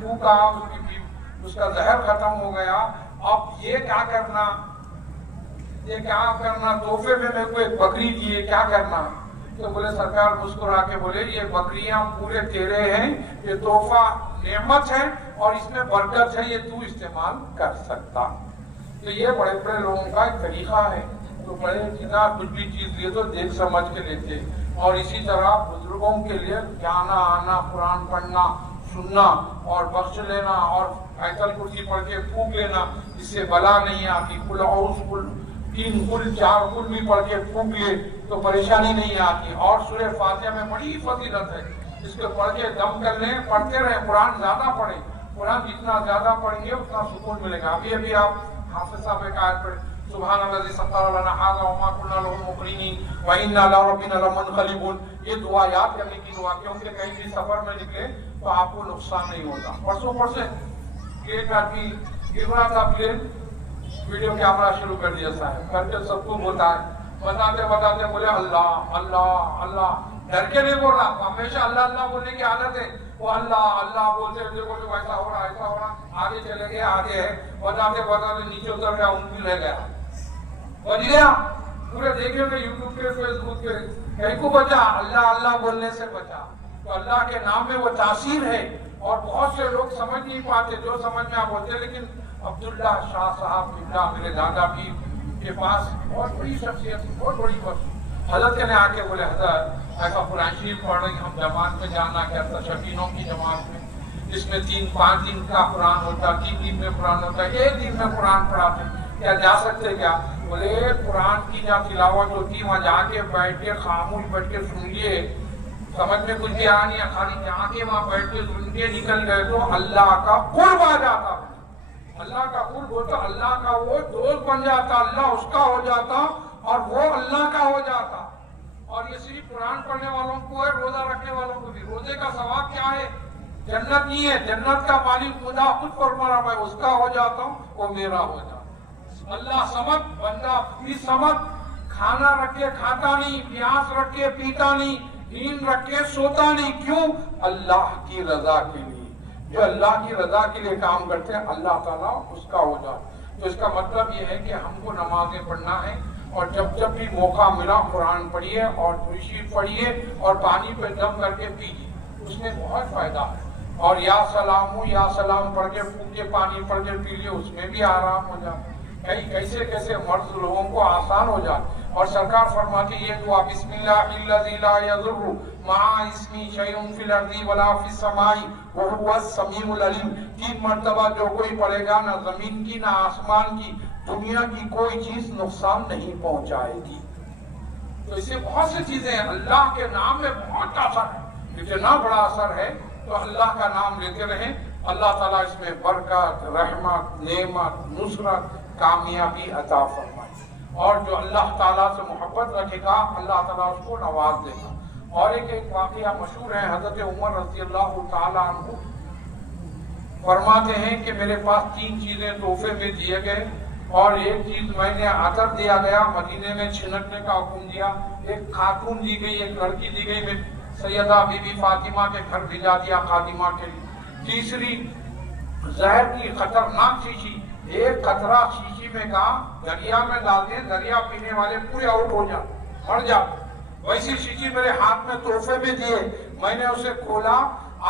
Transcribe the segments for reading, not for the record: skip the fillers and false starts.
پھونکا, اس کا زہر ختم ہو گیا. اب یہ کیا کرنا, تحفے میں میرے کو ایک بکری دیے, کیا کرنا؟ تو بولے سرکار مسکرا کے بولے یہ بکریاں پورے تیرے ہیں, یہ تحفہ نعمت ہے اور اس میں برکت ہے, یہ تو استعمال کر سکتا. تو یہ بڑے بڑے لوگوں کا ایک طریقہ ہے. تو بڑے چیزاں کچھ بھی چیز لیے تو دیکھ سمجھ کے لیتے. اور اسی طرح بزرگوں کے لیے جانا آنا, قرآن پڑھنا, سننا اور بخش لینا اور آیت الکرسی پڑھ کے پھونک لینا, اس سے بلا نہیں آتی. قل اعوذ قل 3 قل 4 قل بھی پڑھ کے پھونک لے تو پریشانی نہیں آتی. اور سورہ فاتحہ میں بڑی فضیلت ہے, اس کو پڑھ کے دم کر لیں, پڑھتے رہیں, قرآن زیادہ پڑھیں. قرآن جتنا زیادہ پڑھیں گے اتنا سکون ملے گا. ابھی آپ حافظ صاحب ایک آیت پڑھیں, سبحان الذی سخر لنا ھذا وما كنا له مقرنین وإنا إلى ربنا لمنقلبون. یہ دعا یاد کرنے کی دعا, کیونکہ کہیں بھی سفر میں نکلے تو آپ کو نقصان نہیں ہوتا. پرسوں ایک آدمی گر رہا تھا پلین, ویڈیو کیمرہ شروع کر دیا صاحب, کر کے سب کو بولتا ہے, بتاتے بولے اللہ اللہ اللہ, ڈر کے نہیں بول رہا, ہمیشہ اللہ اللہ بولنے کی عادت ہے. وہ اللہ اللہ بولتے دیکھو جو ایسا ہو رہا, آگے چلے گئے, آگے ہے, بتاتے نیچے اتر گیا, ان بھی لے گیا, بچ گیا. پورے دیکھیں گے یوٹیوب پہ, فیس بک پہ, کہیں کو بچا, اللہ اللہ بولنے سے بچا. تو اللہ کے نام میں وہ تاثیر ہے. اور بہت سے لوگ سمجھ نہیں پاتے, جو سمجھ میں آپ ہوتے. لیکن عبداللہ شاہ صاحب قبلہ میرے دادا بھی کے پاس بہت بڑی شخصیت, بہت بڑی بات. حضرت نے آ کے بولے حضرت ایسا قرآن شریف پڑھ رہے ہیں, ہم جماعت میں جاننا کیا تھا, شبینوں کی جماعت میں, جس میں 3-5 دن کا قرآن ہوتا, 3 دن میں قرآن ہوتا, 1 دن میں قرآن پڑھاتے, کیا جا سکتے کیا؟ بولے قرآن کی جہاں تلاوت ہوتی وہاں جا کے بیٹھ کے خاموش بیٹھ کے سنیے, سمجھ میں کچھ بھی آ نہیں, خالی جا کے وہاں بیٹھ کے سن کے نکل گئے تو اللہ کا قرب آ جاتا. اللہ کا قرب ہوتا, اللہ کا وہ دوست بن جاتا, اللہ اس کا ہو جاتا اور وہ اللہ کا ہو جاتا. اور یہ صرف قرآن پڑھنے والوں کو ہے, روزہ رکھنے والوں کو بھی. روزے کا ثواب کیا ہے؟ جنت نہیں ہے, جنت کا مالک خدا خود فرما رہا, میں اس کا ہو جاتا ہوں, وہ میرا ہو جاتا. اللہ سمجھ, بندہ بھی سمجھ, کھانا رکھ کے کھاتا نہیں, پیاس رکھ کے پیتا نہیں, نیند رکھ کے سوتا نہیں. کیوں؟ اللہ کی رضا کے لیے. جو اللہ کی رضا کے لیے کام کرتے ہیں اللہ تعالیٰ اس کا ہو جاتا. تو اس کا مطلب یہ ہے کہ ہم کو نمازیں پڑھنا ہے, اور جب بھی موقع ملا قرآن پڑھیے اور شریف پڑھیے اور پانی پہ دم کر کے پیجیے, اس میں بہت فائدہ ہے. اور یا سلام پڑھ کے پھونک کے پانی پڑھ کے پی لیے, اس میں بھی آرام ہو جاتا. کیسے مرض لوگوں کو آسان ہو جاتا. اور سرکار فرماتی یہ دعا, بسم اللہ الذی لا یضر مع اسمہ شیء فی الارض ولا فی السماء وهو السمیع العلیم. 3 مرتبہ جو کوئی پڑھے گا, نہ زمین کی نہ آسمان کی دنیا کی کوئی چیز نقصان نہیں پہنچائے گی. تو اس سے بہت سی چیزیں ہیں. اللہ کے نام میں بہت اثر ہے, اتنا بڑا اثر ہے. تو اللہ کا نام لیتے رہیں, اللہ تعالیٰ اس میں برکت, رحمت, نعمت, نصرت, کامیابی عطا فرمائے. اور جو اللہ تعالیٰ سے محبت رکھے گا اللہ تعالیٰ اس کو نواز دے گا. اور ایک واقعہ مشہور ہے, حضرت عمر رضی اللہ تعالیٰ عنہ فرماتے ہیں کہ میرے پاس 3 چیزیں تحفے میں دیے گئے, اور ایک چیز میں نے عطر دیا گیا, مدینے میں چھنکنے کا حکم دیا. ایک خاتون دی گئی, ایک لڑکی دی گئی, میں سیدہ بی بی فاطمہ کے گھر بھیجا دیا خادمہ کے لیے. تیسری زہر کی خطرناک شیشی, ایک قطرہ شیشی میں کہا دریا میں ڈال دیں, دریا پینے والے پورے آؤٹ ہو جاتے, مر جاتے. ویسی شیشی میرے ہاتھ میں تحفے میں دیے, میں نے اسے کھولا,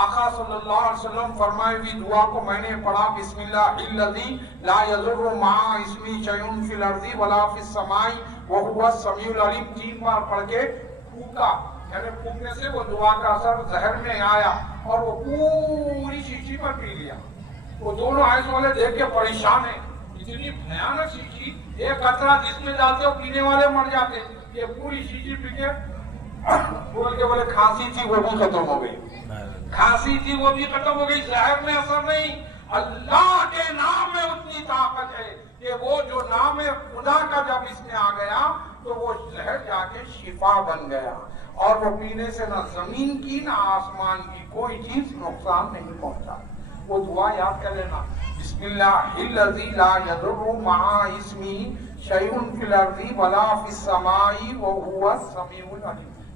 آقا صلی اللہ علیہ وسلم فرمائے ہوئی دعا کو میں نے پڑھا, بسم اللہ الذی لا یضر مع اسمہ شیء فی الارض ولا فی السماء وهو السمیع العلیم. 3 بار پڑھ کے پھونکا, یعنی پھونکنے سے وہ دعا کا اثر زہر میں آیا اور وہ پوری شیشی پر پی لیا. وہ دونوں آئس والے دیکھ کے پریشان ہیں, اتنی بھیانک شیشی, ایک قطرہ جس میں ڈالتے ہو پینے والے مر جاتے, یہ پوری شیشی پی کے بول کے بولے کھانسی تھی وہ بھی ختم ہو گئی, کھانسی تھی وہ بھی ختم ہو گئی. زہر میں اثر نہیں. اللہ کے نام میں اتنی طاقت ہے کہ وہ جو نام خدا کا جب اس میں آ گیا تو وہ زہر جا کے شفا بن گیا, اور وہ پینے سے نہ زمین کی نہ آسمان کی کوئی چیز نقصان نہیں پہنچا. وہ دعا یاد کر لینا, بسم اللہ الذی لا یضر مع اسمہ شیء فی الارض ولا فی السماء وهو السمیع العلیم.